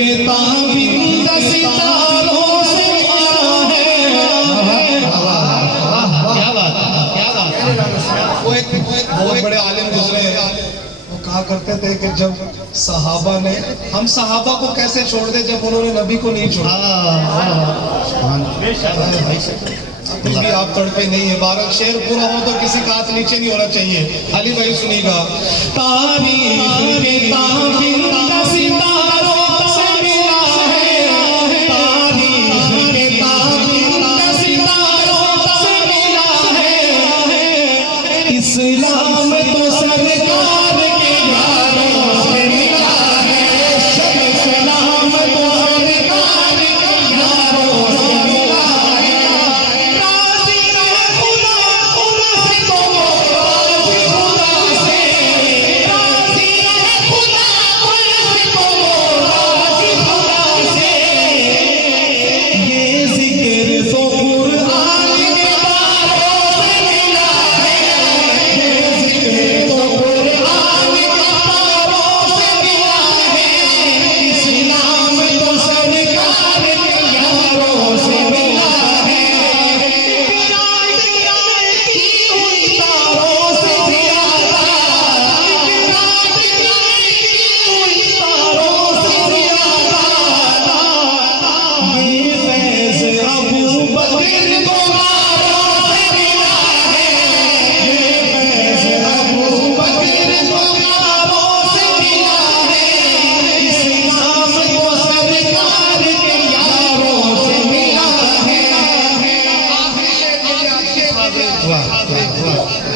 کے تابند ستاروں سے ملا ہے۔ کیا بات ہے، کیا بات ہے۔ وہ ایک بہت بڑے عالم گزرے ہیں، وہ کہا کرتے تھے کہ جب صحابہ نے، ہم صحابہ کو کیسے چھوڑ دے جب انہوں نے نبی کو نہیں چھوڑا۔ ابھی بھی آپ تڑپے نہیں ہیں، بہرحال شعر پورا ہو تو کسی کا ہاتھ نیچے نہیں ہونا چاہیے۔ علی بھائی سنیے گا، تاریخ کے تابند ستاروں سے ملا ہے، تاریخ کے تابند ستاروں سے ملا ہے، اسلام تو سرکار کے یاروں سے ملا ہے، اسلام تو سرکار کے یاروں سے ملا ہے، راضی ہے خدا ان سے تو راضی خدا سے، راضی ہے خدا ان سے تو راضی خدا سے، یہ ذکر تو قرآن کے پاروں سے ملا ہے، یہ ذکر تو قرآن کے پاروں سے ملا ہے، اسلام تو سرکار کے یاروں سے ملا ہے، کی ہوئی تاروں سے زیادہ، کی ہوئی تاروں سے زیادہ، یہ فیض ابو بکر کو غاروں سے ملا ہے، یہ فیض ابو بکر کو غاروں سے ملا ہے، اسلام تو سرکار کے یاروں سے ملا ہے۔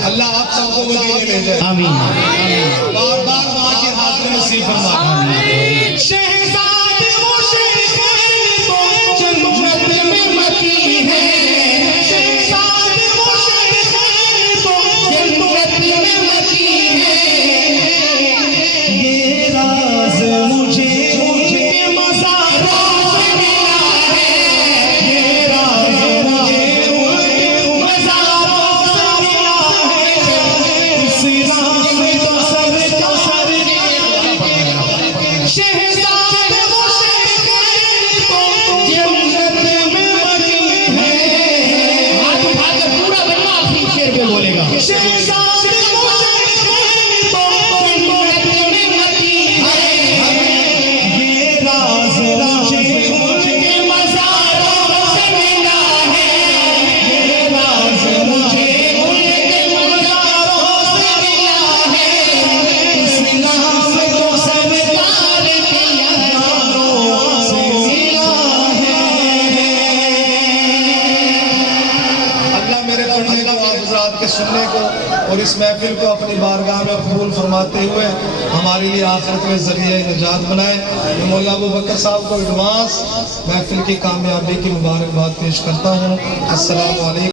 اللہ آپ سب کو مدینے لے جائے، آمین۔ بار بار وہاں کی حاضری نصیب فرمائے۔ شہزاد وہ شیخین تو جنت میں مکی ہے، شہزاد وہ شیخین تو جنت میں مکی ہے، یہ راز مجھے ان کے مزاروں سے ملا ہے، یہ راز مجھے ان کے مزاروں سے ملا ہے، اسلام تو سرکار شہزاد وہ شیخین تو جنت میں مکی ہے، ہاتھ اٹھا کر پورا بننا اپنی شعر پہ بولے گا۔ شہزاد وہ شیخین تو جنت میں مکی ہے، یہ راز مجھے ان کے مزاروں سے ملا ہے، یہ راز مجھے ان کے مزاروں سے ملا ہے، اسلام تو سرکار کے یاروں سے ملا ہے۔ اللہ میرے پڑھنے کو، آپ حضرات کے سننے کو اور اس محفل کو اپنی بارگاہ میں قبول فرماتے ہوئے ہمارے لیے آخرت میں ذریعہ نجات بنائے۔ میں مولانا ابو بکر صاحب کو ایڈوانس محفل کی کامیابی کی مبارکباد پیش کرتا ہوں۔ السلام علیکم۔